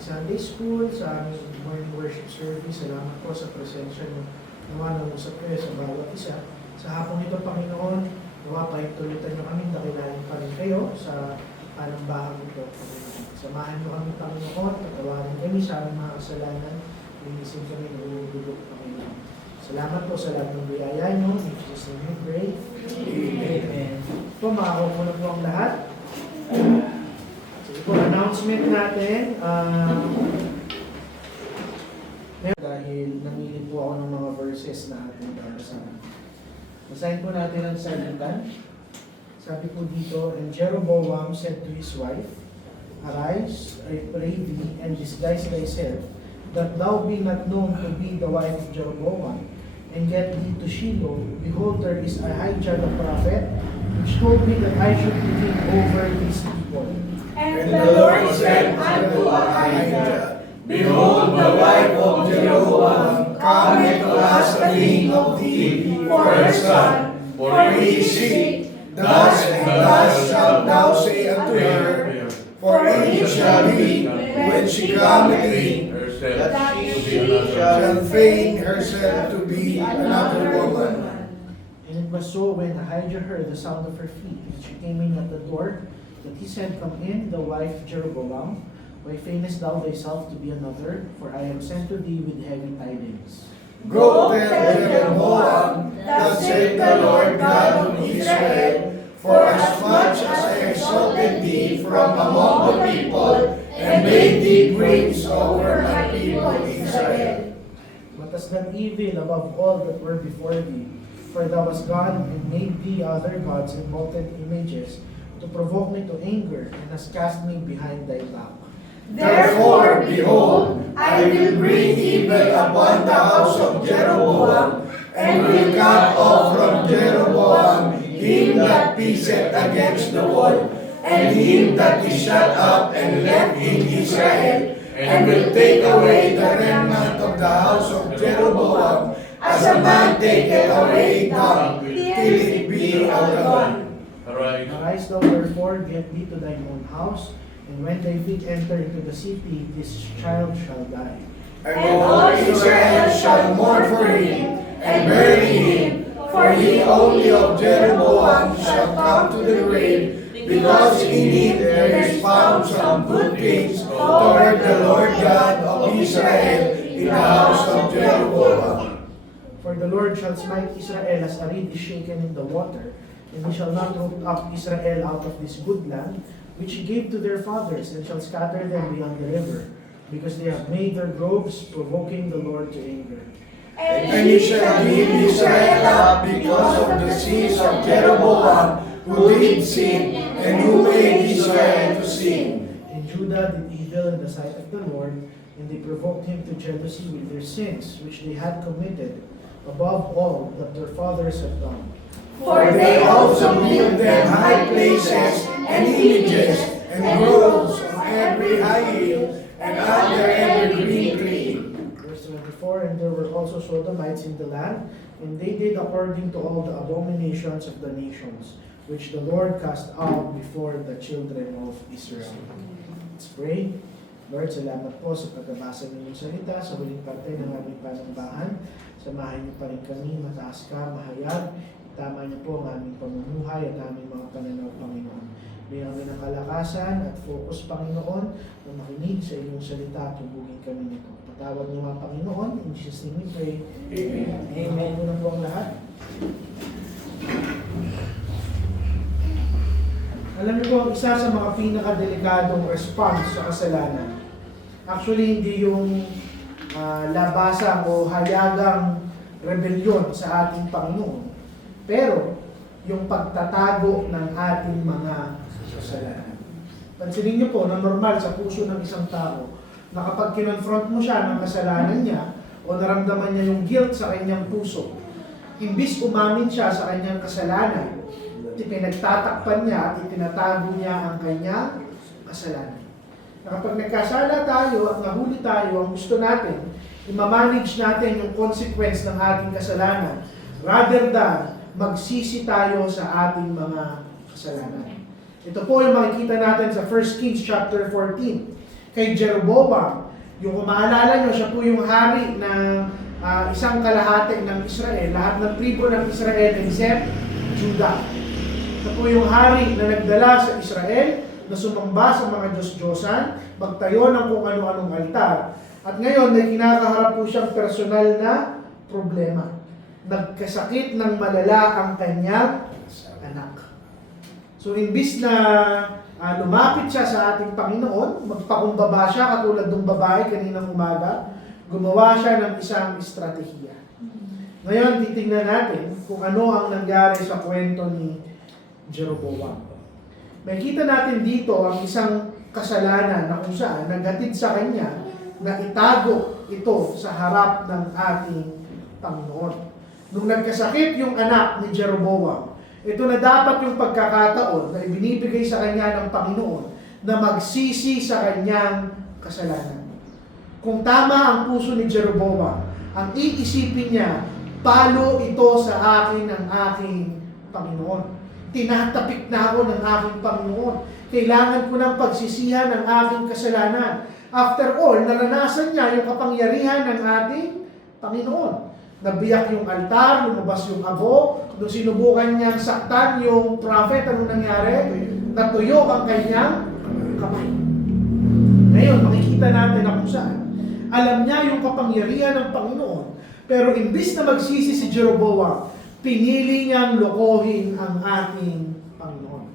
Sunday School, sa aming morning worship service. Salamat po sa presensya niyo. Nawa nangusap kayo sa bawat isa. Sa hapong ito, Panginoon, nawa pahintulutan niyo kami, dakilain pa rin kayo sa palambahan ito, Panginoon. Samahan niyo kami, Panginoon, patawarin kami sa aming mga kasalanan, linisin kami ng ulubulok, Panginoon. Salamat po sa lahat ng biyaya niyo. In Jesus' name we pray. Amen. Po, makakuha po ang lahat. Sige po, announcement natin. Dahil namili po ako ng mga verses na ating babasahin. Basahin po natin ang sagutan. Sabi po dito, and Jeroboam said to his wife, Arise, I pray thee, and disguise thyself, that thou be not known to be the wife of Jeroboam, and get thee to Shiloh. Behold, there is Ahijah the prophet, which told me that I should be king over these people. And the Lord said unto Ahijah, Behold, the wife of Jeroboam cometh to ask a thing of thee for her son, for he is sick. Thus and thus shalt thou say unto her, for it shall be, when she cometh in, that she shall feign herself to be another woman. And it was so, when Ahijah heard the sound of her feet, and she came in at the door, that he said, Come in, the wife Jeroboam. Why feignest thou thyself to be another? For I am sent to thee with heavy tidings. Go tell Jeroboam, thus saith the Lord God of Israel, for as much as I exalted thee from among the people, and made thee prince over my people, Israel. But hast done evil above all that were before thee. For thou hast gone and made thee other gods and molten images, to provoke me to anger, and hast cast me behind thy back. Therefore, behold, I will bring evil upon the house of Jeroboam, and will cut off from Jeroboam him that pisseth against the wall, and him that is shut up and left in Israel, and will take away the remnant of the house of Jeroboam, as a man taketh away dung, till it be all gone. Arise thou therefore, get thee to thine own house, and when thy feet enter into the city, this child shall die. And all Israel shall mourn for him, and bury him, for he only of Jeroboam shall come to the grave, because in him there is found some good things toward the Lord God of Israel in the house of Jeroboam. For the Lord shall smite Israel as a reed is shaken in the water, and he shall not root up Israel out of this good land, which he gave to their fathers, and shall scatter them beyond the river, because they have made their groves, provoking the Lord to anger. And he shall give Israel up because of the sins of Jeroboam, who did sin, and who made Israel to sin. And Judah did evil in the sight of the Lord, and they provoked him to jealousy with their sins, which they had committed, above all that their fathers had done. For they also built them high places and images and groves on every high hill and under every green tree. Verse 24, and there were also Sodomites in the land, and they did according to all the abominations of the nations, which the Lord cast out before the children of Israel. Let's pray. Lord, salamat po sa pagbabasa ng inyong salita sa huling parte ng aming panambahan. Samahan niyo pa rin kami, mataas ka, mahayag. Tama niyo po ang aming pamumuhay at aming mga pananaw, Panginoon. Bigyan kami ng kalakasan at focus, Panginoon, na makinig sa inyong salita at tubugin kami nito. Patawad niyo mga Panginoon. In Jesus' name we pray. Amen. Amen po na po ang lahat. Alam niyo po, isa sa mga pinakadelikadong response sa kasalanan, actually hindi yung labasan o hayagang rebelyon sa ating Panginoon, pero yung pagtatago ng ating mga kasalanan. Pansinin niyo po na normal sa puso ng isang tao na kapag kinonfront mo siya ng kasalanan niya o naramdaman niya yung guilt sa kanyang puso, imbis umamin siya sa kanyang kasalanan, pinagtatakpan niya at itinatago niya ang kanyang kasalanan. Na kapag nagkasala tayo at nahuli tayo, ang gusto natin, i-manage natin yung consequence ng ating kasalanan rather than magsisi tayo sa ating mga kasalanan. Ito po yung makikita natin sa 1 Kings chapter 14. Kay Jeroboam, yung kung maalala nyo, siya po yung hari ng isang kalahati ng Israel. Lahat ng tribo ng Israel except Judah. Ito po yung hari na nagdala sa Israel, na sumamba sa mga Diyos-Diyosan, magtayo ng kung ano-anong altar. At ngayon, may kinakaharap po siyang personal na problema. Nagkasakit ng malala ang kanyang anak. So, imbis na lumapit siya sa ating Panginoon, magpakumbaba siya katulad ng babae kaninang umaga, gumawa siya ng isang estratehiya. Ngayon, titingnan natin kung ano ang nangyari sa kwento ni Jeroboam. Makikita natin dito ang isang kasalanan na kung saan naghatid sa kanya na itago ito sa harap ng ating Panginoon. Nung nagkasakit yung anak ni Jeroboam, ito na dapat yung pagkakataon na ibinibigay sa kanya ng Panginoon na magsisi sa kanyang kasalanan. Kung tama ang puso ni Jeroboam, ang iisipin niya, palo ito sa akin ng aking Panginoon. Tinatapik na ako ng aking Panginoon. Kailangan ko ng pagsisihan ng aking kasalanan. After all, naranasan niya yung kapangyarihan ng ating Panginoon. Nabiyak yung altar, lumabas yung abo, nung sinubukan niyang saktan yung prophet, anong nangyari? Natuyo ang kanyang kamay. Ngayon, makikita natin na kung saan. Alam niya yung kapangyarihan ng Panginoon, pero imbis na magsisi si Jeroboam, pinili niyang lokohin ang ating Panginoon.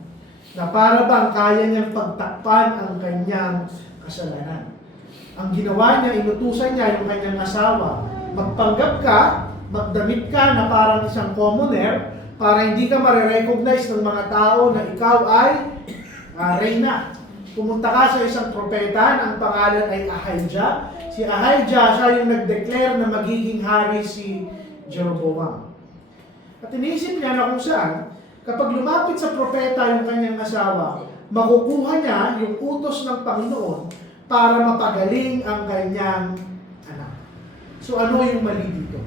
Na para bang kaya niyang pagtakpan ang kanyang kasalanan. Ang ginawa niya, inutusan niya yung kanyang asawa. Magpanggap ka, magdamit ka na parang isang commoner para hindi ka marirecognize ng mga tao na ikaw ay reyna. Pumunta ka sa isang propeta, ang pangalan ay Ahijah. Si Ahijah, siya yung nag-declare na magiging hari si Jeroboam. At iniisip niya na kung saan, kapag lumapit sa propeta yung kanyang asawa, makukuha niya yung utos ng Panginoon para mapagaling ang kanyang anak. So ano yung mali dito?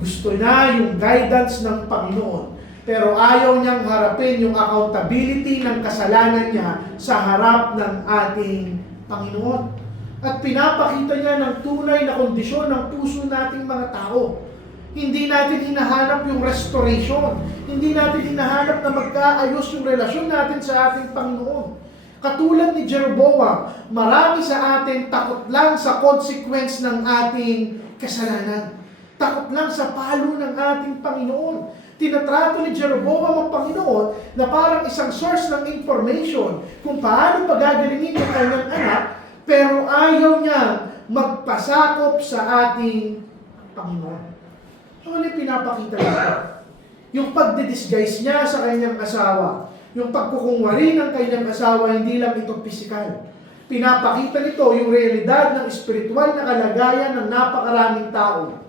Gusto niya yung guidance ng Panginoon, pero ayaw niyang harapin yung accountability ng kasalanan niya sa harap ng ating Panginoon. At pinapakita niya ng tunay na kondisyon ng puso nating mga tao. Hindi natin hinahanap yung restoration. Hindi natin hinahanap na magkaayos yung relasyon natin sa ating Panginoon. Katulad ni Jeroboam, marami sa atin takot lang sa consequence ng ating kasalanan. Takot lang sa palo ng ating Panginoon. Tinatrato ni Jeroboam ang Panginoon na parang isang source ng information kung paano pagagalingin yung kanyang anak, pero ayaw niya magpasakop sa ating Panginoon. Ano yung pinapakita niya? Yung pagdidisguise niya sa kanyang asawa, yung pagkukunwari ng kanyang asawa, hindi lang ito pisikal. Pinapakita nito yung realidad ng espiritual na kalagayan ng napakaraming tao.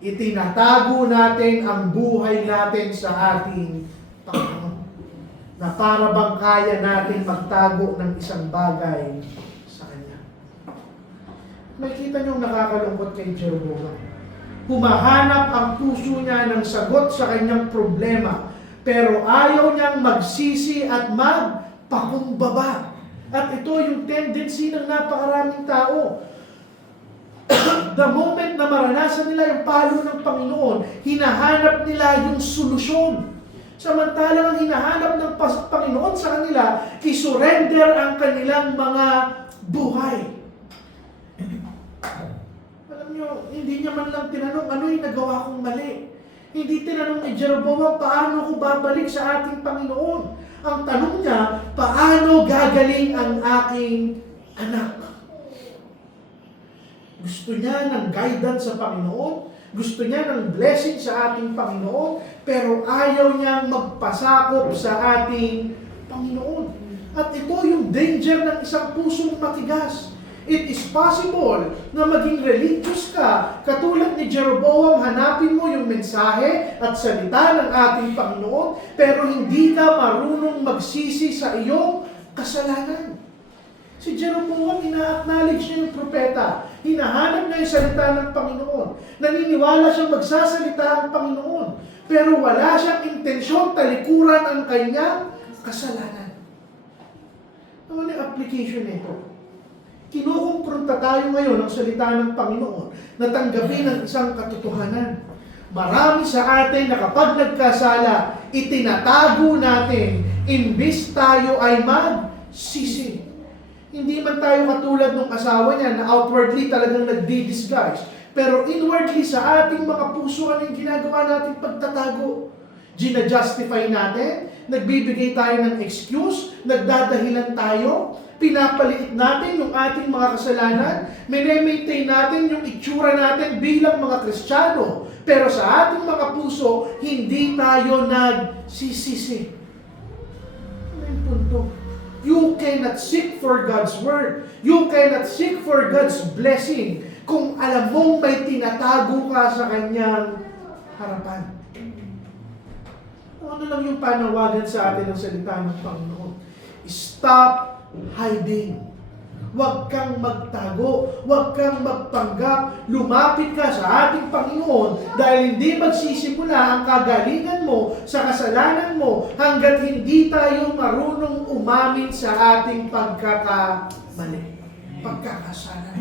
Itinatago natin ang buhay natin sa ating Panginoon. Na para bang kaya natin magtago ng isang bagay sa Kanya. Makikita niyong nakakalungkot kay Jeroboam. Humahanap ang puso niya ng sagot sa kanyang problema, pero ayaw niyang magsisi at magpakumbaba. At ito yung tendency ng napakaraming tao. The moment na maranasan nila yung palo ng Panginoon, hinahanap nila yung solusyon. Samantalang ang hinahanap ng Panginoon sa kanila, isurrender ang kanilang mga buhay. Alam nyo, hindi niya man lang tinanong, ano yung nagawa kong mali? Hindi tinanong ni Jeroboam, paano ko babalik sa ating Panginoon? Ang tanong niya, paano gagaling ang aking anak? Gusto niya ng guidance sa Panginoon, gusto niya ng blessing sa ating Panginoon, pero ayaw niyang magpasakop sa ating Panginoon. At ito yung danger ng isang pusong matigas. It is possible na maging religious ka, katulad ni Jeroboam, hanapin mo yung mensahe at salita ng ating Panginoon, pero hindi ka marunong magsisi sa iyong kasalanan. Si Jeroboam, ina-acknowledge niya yung propeta. Hinahanap niya yung salita ng Panginoon. Naniniwala siyang magsasalita ang Panginoon. Pero wala siyang intensyon talikuran ang kanyang kasalanan. Ano yung application nito? Kinukumpronta tayo ngayon ng salita ng Panginoon na tanggapin ang isang katotohanan. Marami sa atin na kapag nagkasala, itinatago natin, imbis tayo ay magsisi. Hindi man tayo katulad ng asawa niya na outwardly talagang nagdi-disguise. Pero inwardly sa ating mga puso, ano yung ginagawa natin pagtatago? Gina-justify natin, nagbibigay tayo ng excuse, nagdadahilan tayo, pinapaliit natin yung ating mga kasalanan, mine-maintain natin yung itsura natin bilang mga Kristiyano. Pero sa ating mga puso, hindi tayo nagsisisi. Ano yung punto? You cannot seek for God's word. You cannot seek for God's blessing kung alam mong may tinatago ka sa kanyang harapan. Ano lang yung panawagan sa atin ng salita ng Panginoon? Stop hiding. Huwag kang magtago, huwag kang magpanggap, lumapit ka sa ating Panginoon dahil hindi magsisimula ang kagalingan mo sa kasalanan mo hanggat hindi tayo marunong umamin sa ating pagkakamali, pagkakasala.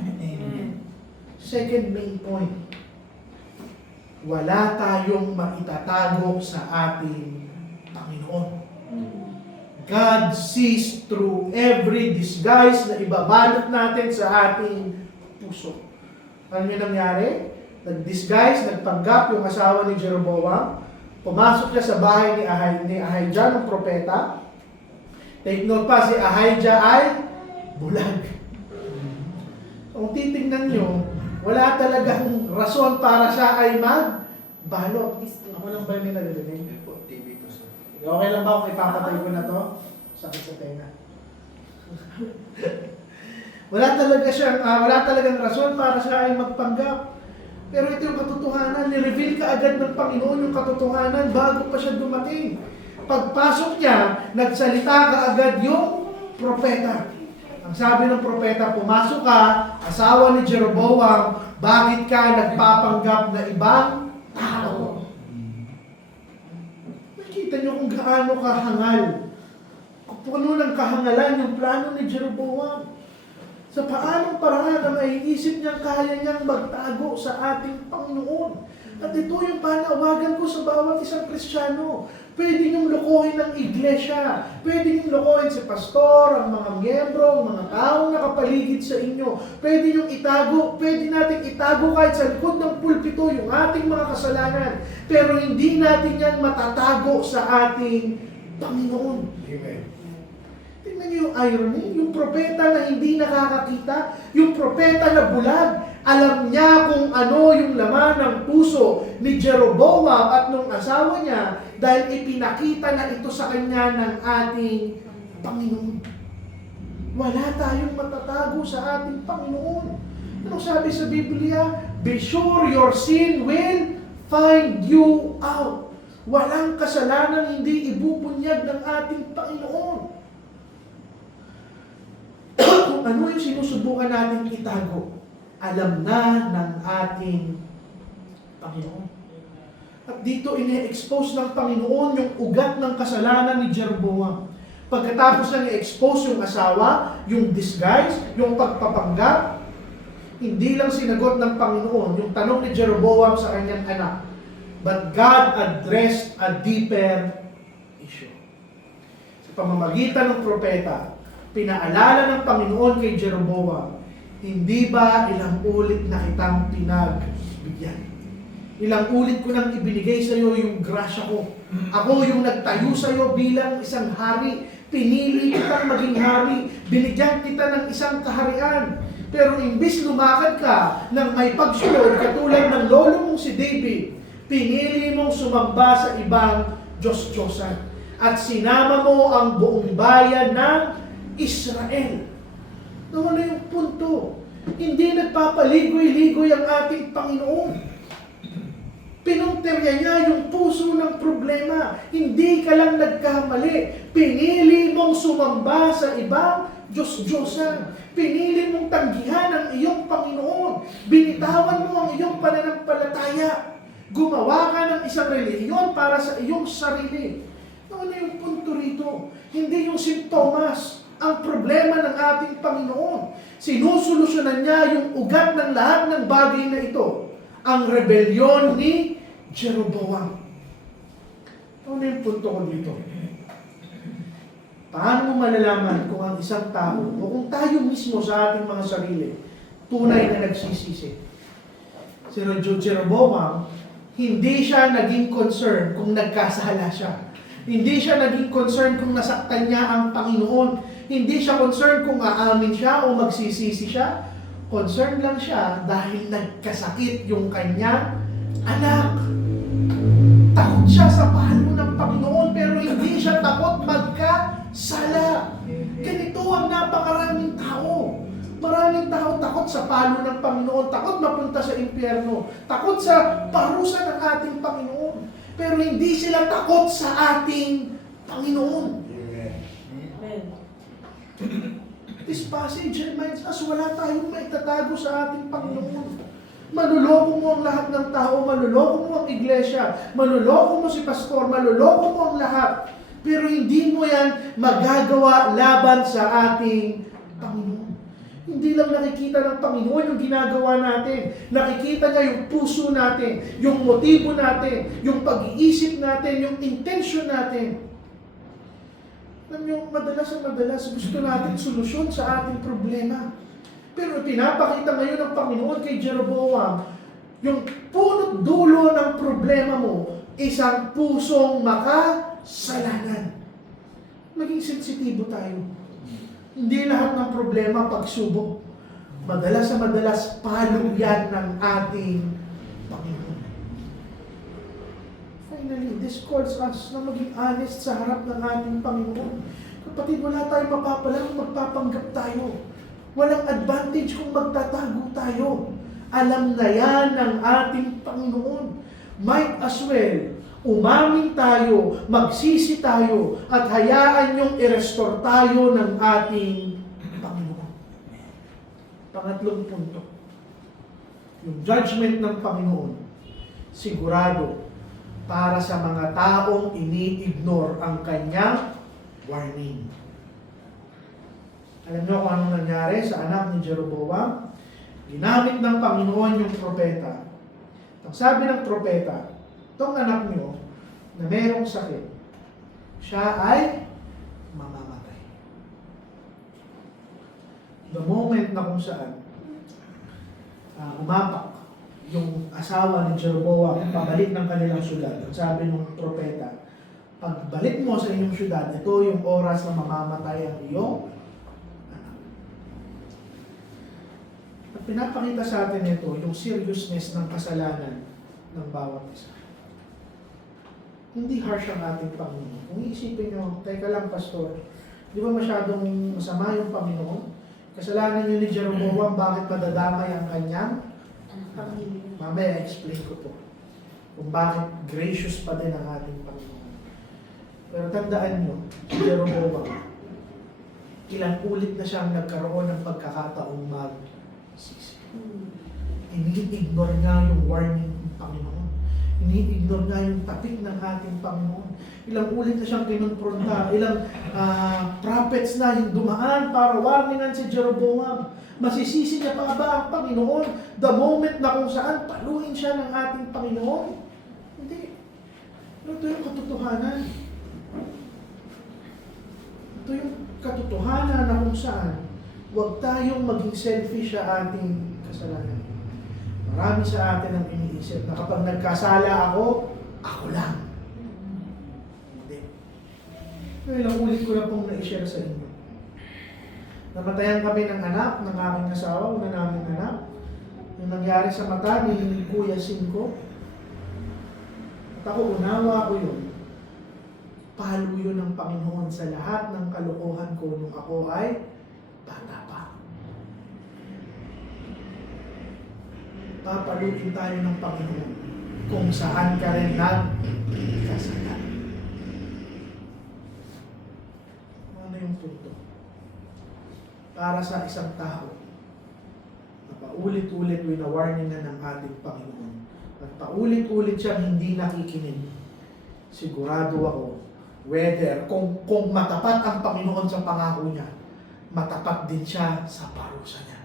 Second main point, wala tayong maitatago sa ating Panginoon. God sees through every disguise na ibabalot natin sa ating puso. Ano yung nangyari? Nag-disguise, nagpanggap yung asawa ni Jeroboam. Pumasok siya sa bahay ni Ahijah, ng propeta. Take note pa, si Ahijah ay bulag. Kung titingnan nyo, wala talagang rason para siya ay magbalot. Ako lang ba yung nilalinig? Okay lang ba kung ipapatay ko na to? Sakit sa tenga. Wala talagang rason para siya ay magpanggap. Pero ito yung katotohanan, ni-reveal ka agad ng Panginoon yung katotohanan bago pa siya dumating. Pagpasok niya, nagsalita ka agad yung propeta. Ang sabi ng propeta, pumasok ka, asawa ni Jeroboam, bakit ka nagpapanggap na ibang tao? Nakita niyo kung gaano kahangal. Kung puno ng kahangalan yung plano ni Jeroboam. Sa paanong paraan na maiisip niyang kaya niyang magtago sa ating Panginoon. At ito yung panawagan ko sa bawat isang Kristiyano. Pwede niyong lokohin ng iglesia. Pwede niyong lokohin si pastor, ang mga miyembro, ang mga taong nakapaligid sa inyo. Pwede niyong itago, pwede natin itago kahit sa likod ng pulpito yung ating mga kasalanan. Pero hindi natin yan matatago sa ating Panginoon. Amen. Tingnan niyo yung irony, yung propeta na hindi nakakakita, yung propeta na bulag, alam niya kung ano yung laman ng puso ni Jeroboam at nung asawa niya dahil ipinakita na ito sa kanya ng ating Panginoon. Wala tayong matatago sa ating Panginoon. Anong sabi sa Biblia? Be sure your sin will find you out. Walang kasalanan hindi ibubunyag ng ating Panginoon. Kung ano yung sinusubukan natin itago, alam na ng ating Panginoon. At dito ine-expose ng Panginoon yung ugat ng kasalanan ni Jeroboam. Pagkatapos na i-expose yung asawa, yung disguise, yung pagpapanggap, hindi lang sinagot ng Panginoon yung tanong ni Jeroboam sa kanyang anak. But God addressed a deeper issue. Sa pamamagitan ng propeta, pinaalala ng Panginoon kay Jeroboam, hindi ba ilang ulit na kitang pinagbigyan? Ilang ulit ko nang ibinigay sa iyo yung grasya ko. Ako yung nagtayo sa iyo bilang isang hari. Pinili kitang maging hari. Binigyan kita ng isang kaharian. Pero imbis lumakad ka ng may pagsunod katulad ng lolo mong si David, pinili mong sumamba sa ibang Diyos-Diyosan. At sinama mo ang buong bayan ng Israel. Ano yung punto? Hindi nagpapaligoy-ligoy ang ating Panginoon. Pinunterya niya yung puso ng problema. Hindi ka lang nagkamali. Pinili mong sumamba sa ibang Diyos-Diyosan. Pinili mong tanggihan ang iyong Panginoon. Binitawan mo ang iyong pananampalataya. Gumawa ka ng isang relihiyon para sa iyong sarili. Ano yung punto rito? Hindi yung simptomas ang problema ng ating Panginoon. Sinusolusyonan niya yung ugat ng lahat ng bagay na ito. Ang rebelyon ni Jeroboam. Ano yung punto ko dito? Paano mo malalaman kung ang isang tao o kung tayo mismo sa ating mga sarili tunay na nagsisisi? Si Jeroboam, hindi siya naging concern kung nagkasala siya. Hindi siya naging concern kung nasaktan niya ang Panginoon. Hindi siya concerned kung aamin siya o magsisisi siya. Concerned lang siya dahil nagkasakit yung kanyang anak. Takot siya sa palo ng Panginoon pero hindi siya takot magkasala. Ganito ang napakaraming tao. Maraming tao takot sa palo ng Panginoon, takot mapunta sa impyerno, takot sa parusa ng ating Panginoon. Pero hindi sila takot sa ating Panginoon. This passage reminds us, wala tayong maitatago sa ating Panginoon. Manuloko mo ang lahat ng tao, manuloko mo ang iglesia, manuloko mo si pastor, manuloko mo ang lahat. Pero hindi mo yan magagawa laban sa ating Panginoon. Hindi lang nakikita ng Panginoon yung ginagawa natin. Nakikita niya yung puso natin, yung motibo natin, yung pag-iisip natin, yung intention natin. Alam niyo, madalas gusto natin solusyon sa ating problema. Pero pinapakita ngayon ng Panginoon kay Jeroboam, yung punot dulo ng problema mo, isang pusong makasalanan. Maging sensitibo tayo. Hindi lahat ng problema pagsubok. Madalas sa madalas, palo yan ng ating Panginoon. Finally, this calls us na maging honest sa harap ng ating Panginoon. Kapatid, wala tayong mapapala kung magpapanggap tayo. Walang advantage kung magtatago tayo. Alam na yan ng ating Panginoon. Might as well, umamin tayo, magsisi tayo, at hayaan yung i-restore tayo ng ating Panginoon. Pangatlong punto. Yung judgment ng Panginoon, sigurado, para sa mga taong ini-ignore ang kanyang warning. Alam niyo kung anong nangyari sa anak ni Jeroboam? Ginamit ng Panginoon yung propeta. Ang sabi ng propeta, itong anak niyo na mayroong sakit, siya ay mamamatay. The moment na kung saan umapak yung asawa ni Jeroboam pabalik ng kanilang syudad, ang sabi ng propeta, pagbalik mo sa inyong syudad, ito yung oras na mamamatay ang iyong anak. At pinapakita sa atin ito yung seriousness ng kasalanan ng bawat isa. Hindi harsh ang ating Panginoon. Kung iisipin nyo, teka lang pastor, di ba masyadong masama yung Panginoon? Kasalanan niyo ni Jeroboam, bakit madadamay ang kanyang pamilya? Mamaya explain ko po kung bakit gracious pa din ang ating Panginoon. Pero tandaan nyo, si Jeroboam, ilang ulit na siyang nagkaroon ng pagkakataong magsisi. Ini-ignore niya yung warning ng Panginoon. Ini-ignore niya yung tapik ng ating Panginoon. Ilang ulit na siyang kinonfronta, ilang prophets na yung dumaan para warningan si Jeroboam. Masisisi niya pa ba ang Panginoon the moment na kung saan paluin siya ng ating Panginoon? Hindi. Ito yung katotohanan. Ito yung katotohanan na kung saan huwag tayong maging selfish sa ating kasalanan. Marami sa atin ang iniisip na kapag nagkasala ako, ako lang. Hindi. Ilang ulit ko na pong na-share sa inyo. Namatayan kami ng anak, ng aking asawa, una naming anak. Yung nangyari sa mata ni Kuya Cinco. At ako, unawa ko yun. Palo yun ng Panginoon sa lahat ng kalokohan ko nung ako ay bata pa. Papaluin tayo ng Panginoon kung saan ka rin nagkasala. Ano yung punto? Para sa isang tao na paulit-ulit wina-warning na ng ating Panginoon at paulit-ulit siyang hindi nakikinig, sigurado ako, whether kung matapat ang Panginoon sa pangako niya, matapat din siya sa parusa niya.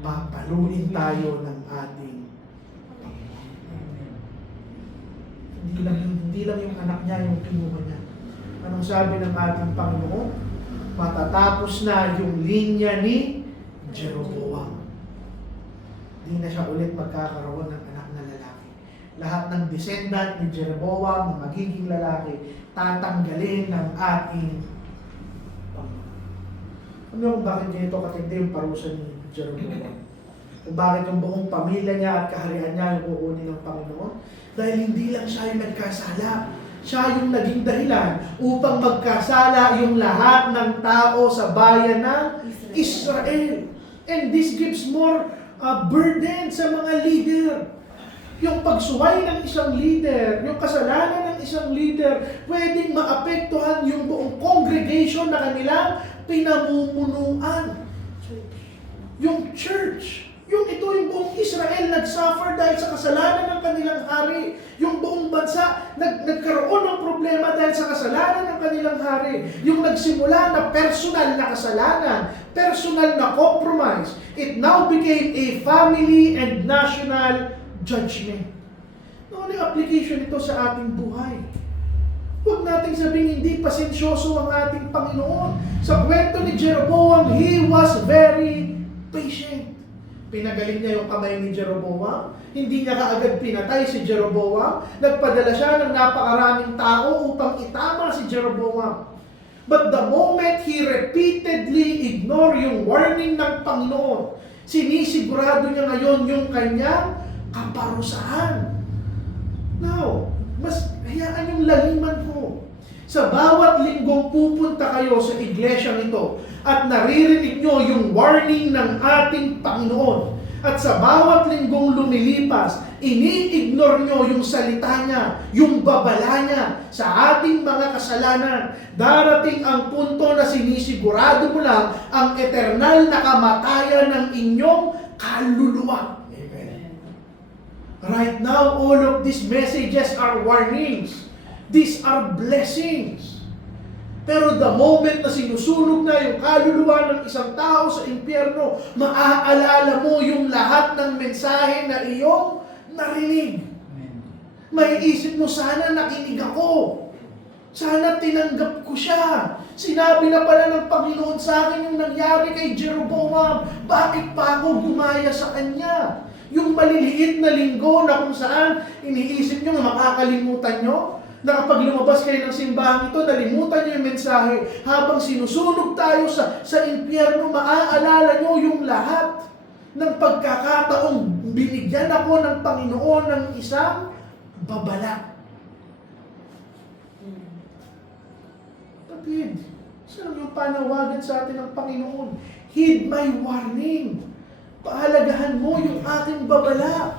Papaluin tayo ng ating Panginoon. Hindi lang yung anak niya yung kinuha niya. Anong sabi ng ating Panginoon? Matatapos na yung linya ni Jeroboam. Hindi na siya ulit magkakaroon ng anak na lalaki. Lahat ng descendant ni Jeroboam na magiging lalaki, tatanggalin ng ating Panginoon. Ano kung bakit ganito katindi yung parusa ni Jeroboam? Kung bakit yung buong pamilya niya at kaharian niya yung uunin ng Panginoon? Dahil hindi lang siya yung nagkasala. Siya yung naging dahilan upang magkasala yung lahat ng tao sa bayan ng Israel. And this gives more burden sa mga leader. Yung pagsuway ng isang leader, yung kasalanan ng isang leader, pwedeng maapektuhan yung buong congregation na kanilang pinamumunuan. Yung church. Yung ito yung buong Israel nagsuffer dahil sa kasalanan ng kanilang hari. Yung buong bansa nagkaroon ng problema dahil sa kasalanan ng kanilang hari. Yung nagsimula na personal na kasalanan, personal na compromise, it now became a family and national judgment. Ano yung application nito sa ating buhay? Huwag nating sabihin hindi pasensyoso ang ating Panginoon. Sa kwento ni Jeroboam, he was very patient. Pinagaling niya yung kamay ni Jeroboam. Hindi niya kaagad pinatay si Jeroboam. Nagpadala siya ng napakaraming tao upang itama si Jeroboam. But the moment he repeatedly ignored yung warning ng Panginoon, Sinisigurado niya ngayon yung kanyang kaparusahan. Now, mas hayaan yung laliman ko. Sa bawat linggong pupunta kayo sa iglesyang ito at naririnig nyo yung warning ng ating Panginoon, at sa bawat linggong lumilipas, ini-ignore nyo yung salita niya, yung babala niya sa ating mga kasalanan, darating ang punto na sinisigurado mo lang ang eternal na kamatayan ng inyong kaluluwa. Amen. Right now, all of these messages are warnings. These are blessings. Pero the moment na sinusunog na yung kaluluwa ng isang tao sa impyerno, maaalala mo yung lahat ng mensahe na iyong narinig. May isip mo, sana nakinig ako. Sana tinanggap ko siya. Sinabi na pala ng Panginoon sa akin yung nangyari kay Jeroboam. Bakit pa ako gumaya sa kanya? Yung maliliit na linggo na kung saan iniisip nyo na makakalimutan nyo, na kapag lumabas kayo ng simbahan ito, nalimutan nyo yung mensahe. Habang sinusunog tayo sa impyerno, maaalala nyo yung lahat ng pagkakataong binigyan ako ng Panginoon ng isang babala. Kapatid, saan yung panawagan sa atin ng Panginoon? Heed my warning. Pahalagahan mo yung aking babala.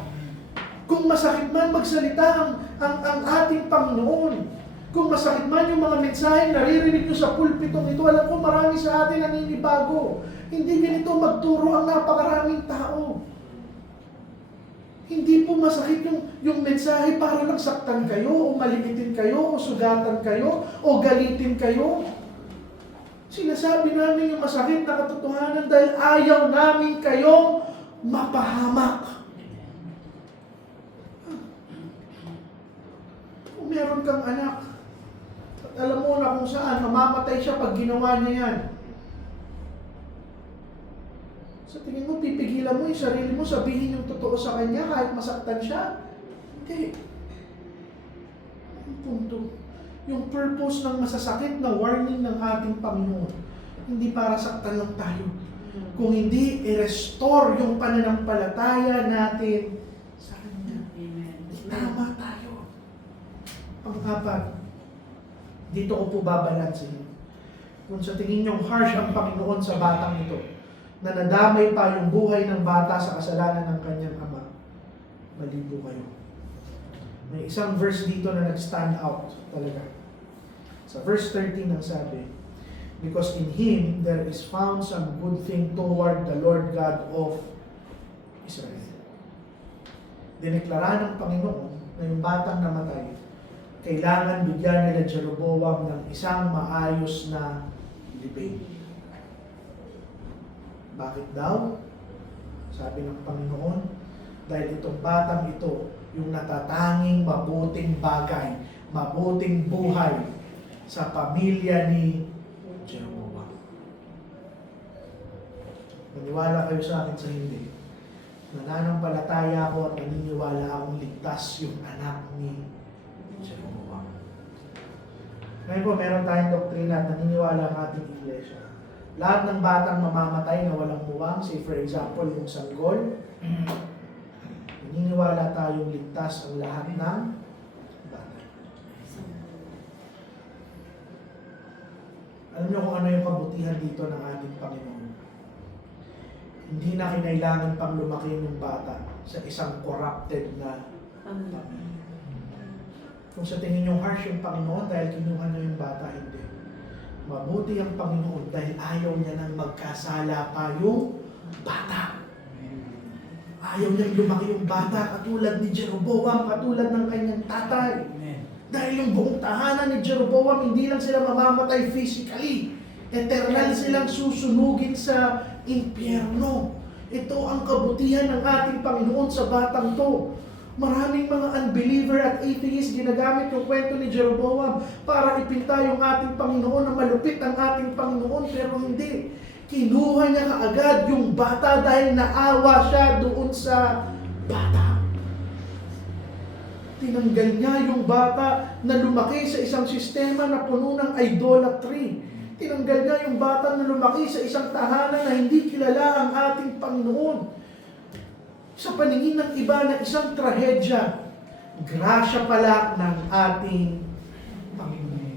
Kung masakit man magsalita ang ating Panginoon, kung masakit man yung mga mensahe naririnig ko sa pulpitong ito, alam ko marami sa atin naninibago. Hindi ganito magturo ang napakaraming tao. Hindi po masakit yung mensahe para lang saktan kayo, o malimitin kayo, o sugatan kayo, o galitin kayo. Sinasabi namin yung masakit na katotohanan dahil ayaw namin kayong mapahamak. Kung meron kang anak, at alam mo na kung saan, mamamatay siya pag ginawa niya yan. Sa tingin mo, pipigilan mo yung sarili mo, sabihin yung totoo sa kanya kahit masaktan siya? Hindi. Ang punto. Yung purpose ng masasakit na warning ng ating Panginoon, hindi para saktan lang tayo. Kung hindi, i-restore yung pananampalataya natin sa Kanya. Tama tayo. Pang-apat, dito ko po babalansin. Kung sa tingin niyong harsh ang Panginoon sa batang ito, na nadamay pa yung buhay ng bata sa kasalanan ng kanyang ama, mali po kayo. May isang verse dito na nag-stand out talaga. Sa verse 13 ang sabi, because in Him there is found some good thing toward the Lord God of Israel. Dineklara ng Panginoon na yung batang namatay, kailangan bigyan nila Jeroboam ng isang maayos na libing. Bakit daw? Sabi ng Panginoon, dahil itong batang ito, yung natatanging mabuting bagay, mabuting buhay sa pamilya ni Jeroboam. Maniwala kayo sa akin sa hindi. Nananampalataya ako at naniniwala akong ligtas yung anak ni Jeroboam. Ngayon po, meron tayong doktrina at naniniwala ang ating iglesia. Lahat ng batang mamamatay na walang muwang, say for example, yung sanggol, naniniwala tayong ligtas ang lahat ng bata. Alam niyo kung ano yung kabutihan dito ng ating Panginoon. Hindi na kinailangan pang lumaki ng bata sa isang corrupted na pamilya. Kung sa tingin yung harsh yung Panginoon dahil kinuha niya yung bata, hindi. Mabuti ang Panginoon dahil ayaw niya nang magkasala pa yung bata. Ayaw niyang lumaki yung bata katulad ni Jeroboam, katulad ng kanyang tatay. Dahil yung buong tahanan ni Jeroboam, hindi lang sila mamamatay physically. Eternal silang susunugin sa impyerno. Ito ang kabutihan ng ating Panginoon sa batang to. Maraming mga unbeliever at atheist ginagamit yung kwento ni Jeroboam para ipinta yung ating Panginoon na malupit ang ating Panginoon, pero hindi. Kinuha niya kaagad yung bata dahil naawa siya doon sa bata. Tinanggal niya yung bata na lumaki sa isang sistema na puno ng idolatry. Tinanggal niya yung bata na lumaki sa isang tahanan na hindi kilala ang ating Panginoon. Sa paningin ng iba na isang trahedya, grasya pala ng ating Panginoon.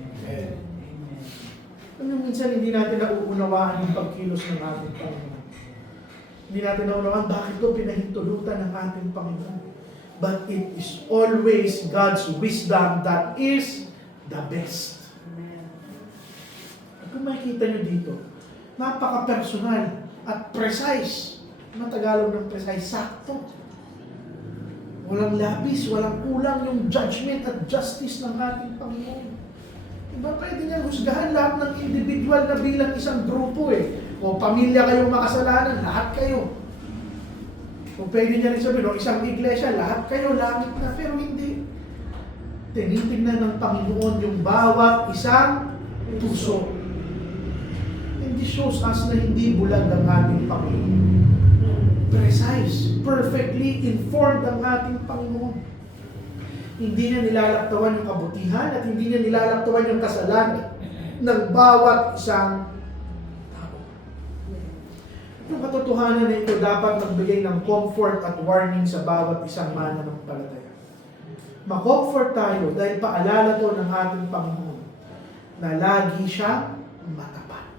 Ano minsan hindi natin nauunawaan yung pagkilos ng ating Panginoon. Hindi natin nauunawaan bakit ito pinahintulutan ng ating Panginoon. But it is always God's wisdom that is the best. At kung makikita nyo dito, napaka-personal at precise. Ang Tagalog ng precise, sakto. Walang labis, walang kulang yung judgment at justice ng ating Panginoon. Iba pwede niyang husgahan lahat ng individual na bilang isang grupo O pamilya kayong makasalanan, lahat kayo. O pwede niya rin sabihin, isang iglesia, lahat kayo, langit na. Pero hindi. Tinitignan ng Panginoon yung bawat isang puso. And this shows us na hindi bulag ang ating Panginoon. Precise, perfectly informed ang ating Panginoon. Hindi niya nilalaktawan yung kabutihan at hindi niya nilalaktawan yung kasalanan ng bawat isang tao. Yung katotohanan na ito dapat magbigay ng comfort at warning sa bawat isang mananampalataya. Ma-comfort tayo dahil paalala to ng ating Panginoon na lagi siyang matapat.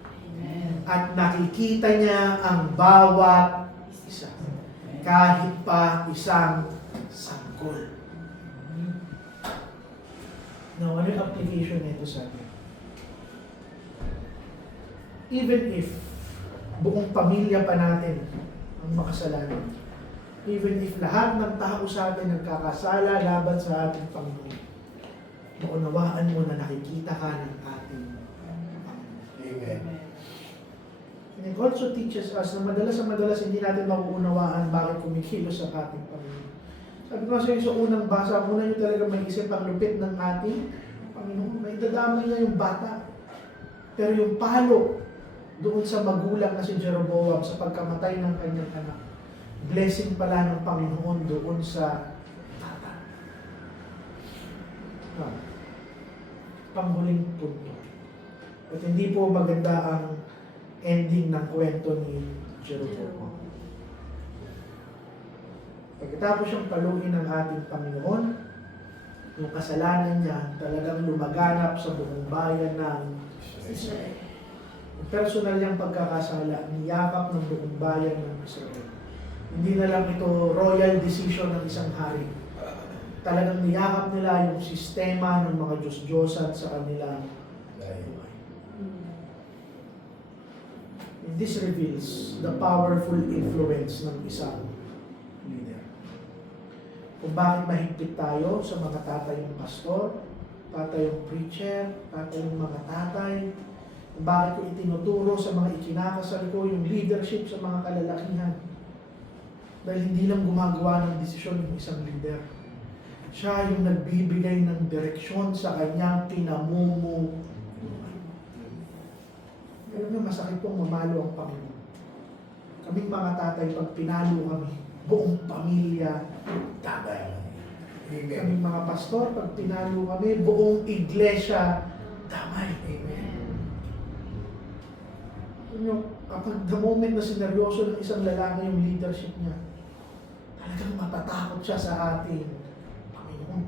At nakikita niya ang bawat isa. Kahit pa isang sanggol. Now, ano yung application nito sa atin? Even if buong pamilya pa natin ang makasalanan, even if lahat ng tao sa atin nagkakasala laban sa ating Panginoon, maunawaan mo na nakikita ka ng ating Panginoon. Amen. And it also teaches us na madalas hindi natin mauunawaan bakit kumikilos ang ating Panginoon. Sabi ko sa unang basa, muna nyo talaga mag-isip ang lupit ng ating Panginoon. May dadamay niya yung bata. Pero yung palo doon sa magulang na si Jeroboam sa pagkamatay ng kanyang anak, blessing pala ng Panginoon doon sa bata. Panghuling punto. At hindi po maganda ang ending ng kwento ni Jeroboam. Pagkatapos siyang paluin ng ating Panginoon, yung kasalanan niya talagang lumaganap sa buong bayan ng Israel. Yung personal niyang pagkakasala, niyakap ng buong bayan ng Israel. Hindi na lang ito royal decision ng isang hari. Talagang niyakap nila yung sistema ng mga Diyos-Diyosan sa kanilang buhay. This reveals the powerful influence ng isang leader. Kung bakit mahigpit tayo sa mga tatayong pastor, tatayong preacher, tatayong mga tatay, kung bakit ko itinuturo sa mga ikinakasal ko yung leadership sa mga kalalakihan. Dahil hindi lang gumagawa ng desisyon yung isang leader. Siya yung nagbibigay ng direksyon sa kanyang pinamumuhay. Alam niyo, masakit pong mamalo ang Panginoon. Kaming mga tatay, pag pinalo kami, buong pamilya, tabay. Kaming mga pastor, pag pinalo kami, buong iglesia, damay. Alam niyo, kapag the moment na sineryoso ng isang lalaki yung leadership niya, talagang matatakot siya sa ating Panginoon.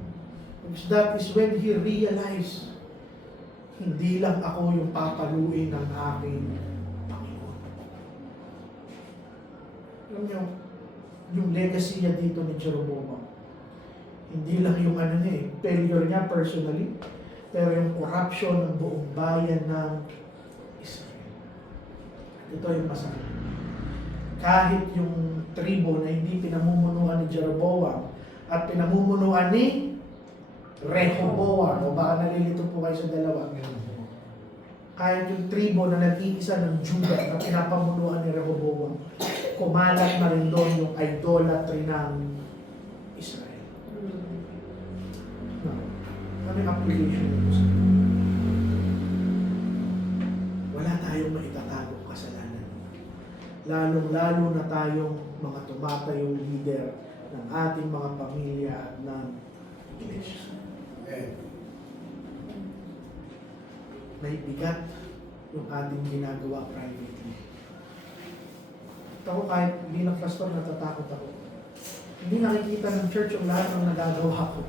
Because that is when he realized, hindi lang ako yung papaluin ng aking Panginoon. Alam niyo, yung legacy niya dito ni Jeroboam, hindi lang yung failure niya personally, pero yung corruption ng buong bayan ng Israel. Ito yung masakit. Kahit yung tribo na hindi pinamumunuan ni Jeroboam at pinamumunuan ni Rehoboam, o baka nalilito po kayo sa dalawa. Kahit yung tribo na nag-iisa ng Judah na pinapamunuan ni Rehoboam, kumalat na rin doon yung idolatry ng Israel. Ano yung application nito sa atin? Wala tayong maitatago kasalanan. Lalong-lalo na tayong mga tumatayong leader ng ating mga pamilya at ng iglesia. May bigat yung ating ginagawa privately. Ako kahit bilang pastor, natatakot ako. Hindi nakikita ng church yung lahat ng nagagawa ko.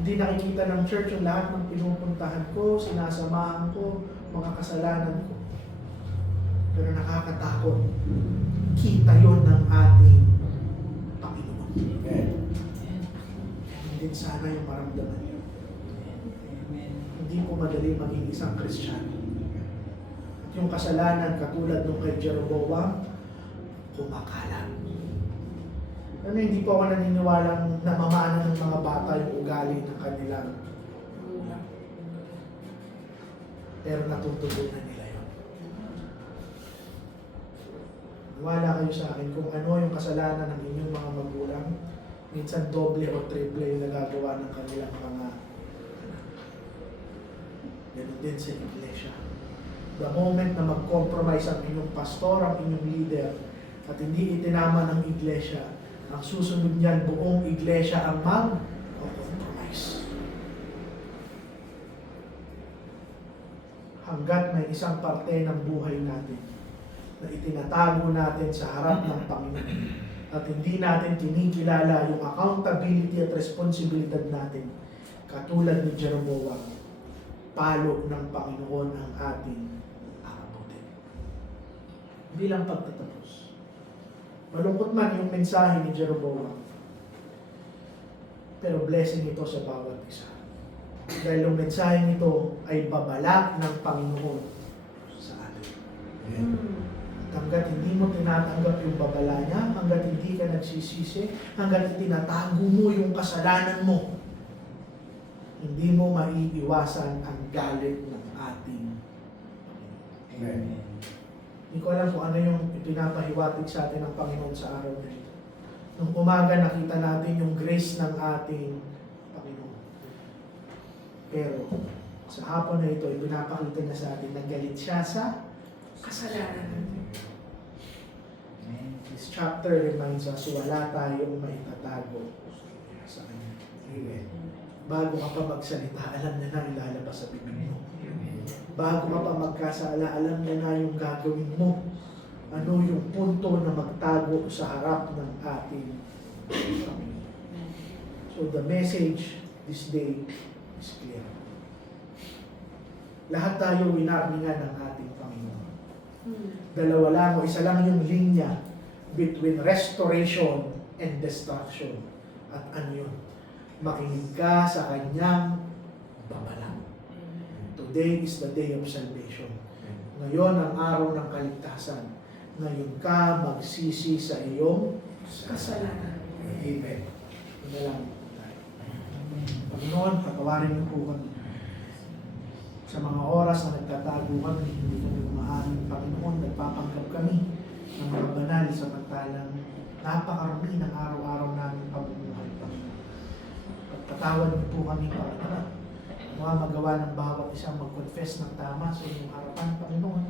Hindi nakikita ng church yung lahat ng pinupuntahan ko, sinasamahan ko, mga kasalanan ko. Pero nakakatakot. Kita yon ng ating Panginoon. Hindi sana yung maramdaman niyo. Hindi po madali maging isang Kristiyano. At yung kasalanan katulad nung kay Jeroboam, kumakalat. Ano, hindi po ako naniniwalang namamana ng mga bata yung ugali ng kanilang magulang. Pero natututunan nila yun. Wala kayo sa akin kung ano yung kasalanan ng inyong mga magulang, minsan doble o triple yung nagagawa ng kanilang mga anak. Ganun din sa iglesia. The moment na mag-compromise ang inyong pastor, ang inyong leader, at hindi itinama ng iglesia, ang susunod niyan, buong iglesia ang mag-compromise. Hanggat may isang parte ng buhay natin na itinatago natin sa harap ng Panginoon at hindi natin kinikilala yung accountability at responsibilidad natin, katulad ni Jeroboam, palo ng Panginoon ang ating aabutin. Bilang pagtatapos, malungkot man yung mensahe ni Jeroboam, pero blessing ito sa bawat isa. Dahil yung mensahe nito ay babala ng Panginoon sa atin. At hanggat hindi mo tinatanggap yung babala niya, hanggat hindi ka nagsisisi, hanggat tinatago mo yung kasalanan mo, hindi mo maiiwasan ang galit ng ating Panginoon. Hindi ko alam kung ano yung ipinapahiwatig sa atin ng Panginoon sa araw na ito. Nung umaga, nakita natin yung grace ng ating Panginoon. Pero, sa hapon na ito, ipinapakita niya sa atin na galit siya sa kasalanan natin. This chapter reminds us, wala tayong maitatago sa Kanya. Bago ka pa magsalita, alam niya na ilalabas sa bibig mo. Bago ka pa magkasala, alam niya na yung gagawin mo. Ano yung punto na magtago sa harap ng ating Panginoon. So the message this day is clear. Lahat tayo winarningan ng ating Panginoon. Dalawa lang o isa lang yung linya between restoration and destruction. At ano yun? Makinig ka sa kanyang babala. Today is the day of salvation. Ngayon ang araw ng kaligtasan. Ngayon ka magsisi sa iyong kasalanan. Amen. Manalangin po tayo. Panginoon, patawarin niyo po kami. Sa mga oras na nagtatago kami, hindi kami umaamin. Panginoon, nagpapanggap kami ng mga banal samantalang napakarami ng araw-araw namin pamumuhay. Panginoon. Pagpatawad niyo po kami, Panginoon. Mga magawa ng bawat isang mag-confess ng tama sa inyong harapan, Panginoon.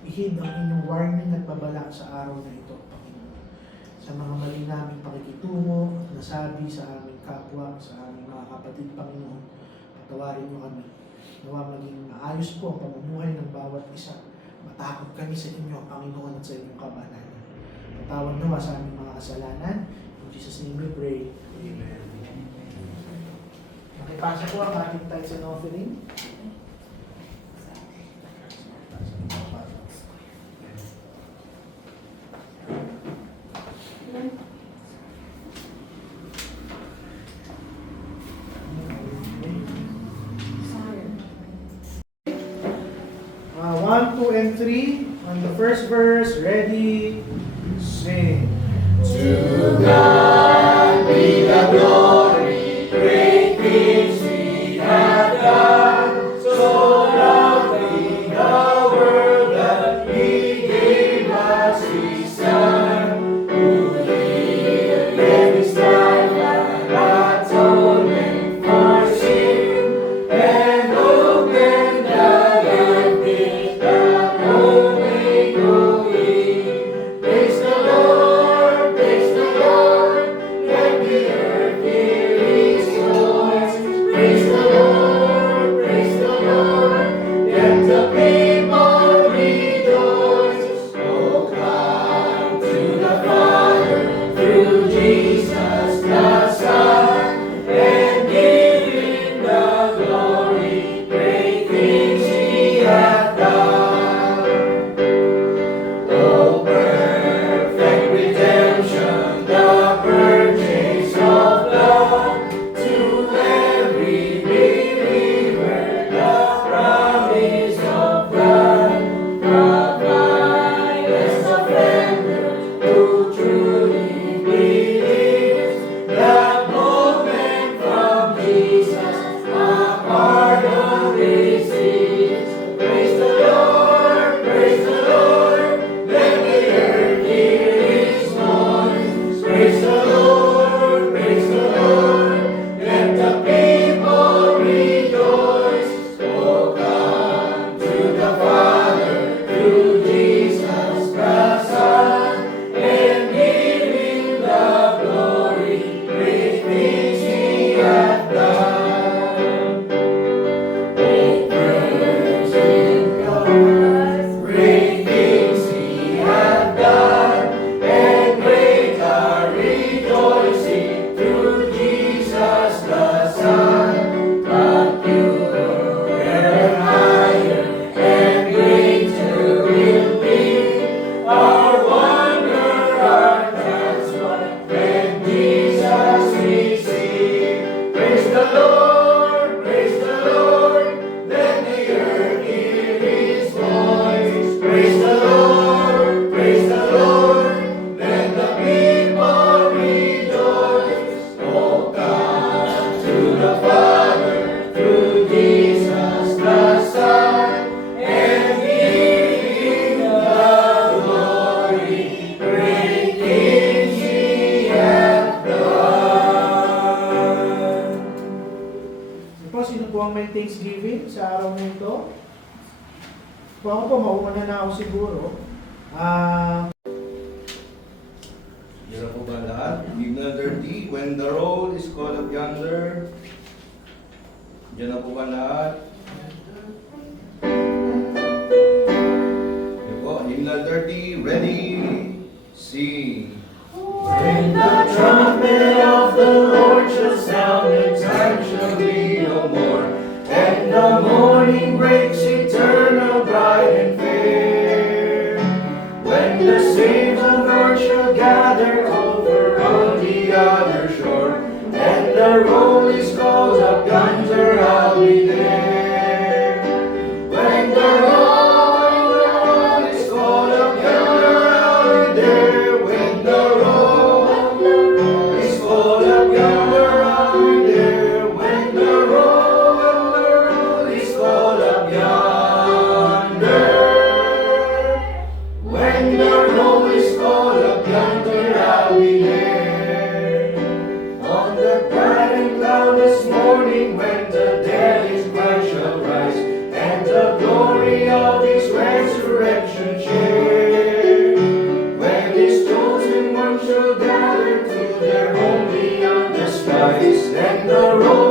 Ihid ang inyong warning at babala sa araw na ito, Panginoon. Sa mga mali naming pakikitungo at nasabi sa aming kapwa, sa aming mga kapatid, Panginoon, patawarin niyo kami. Nawa maging maayos po ang pamumuhay ng bawat isa. Matakot kami sa inyo, Panginoon, at sa inyong kabanalan. Patawad nawa sa aming mga kasalanan. In Jesus' name we pray. Amen. Makipasa po ang ating tithes and offering. One, two, and three. On the first verse, ready, sing. To God be the glory, great things He hath done. So lovely the world that He gave us His Son, who lived His life an atonement for sin, and opened the gate that no may go in. Praise the Lord, praise the Lord. tayong Thanksgiving sa araw na ito. Kung ako po, mauuna na ako siguro. Yan na po ba lahat? Hymnal 30, when the roll is called up yonder. Yan na po ba lahat? Yan po, Hymnal 30, ready, sing. When the trumpet of the Lord shall sound, and time shall be no more, and the morning breaks eternal, bright and fair. When the saints of earth shall gather over on the other shore, and the roll is called up yonder, I'll be there. When the roll is called up yonder, I'll be there. When the roll is called up yonder, I'll be there. When the roll is called up yonder. When the roll is called up yonder, I'll be there. On the bright and cloudless morning, when the dead in Christ shall rise, and the glory of His resurrection share. When His chosen ones shall gather to their home beyond the skies, and the roll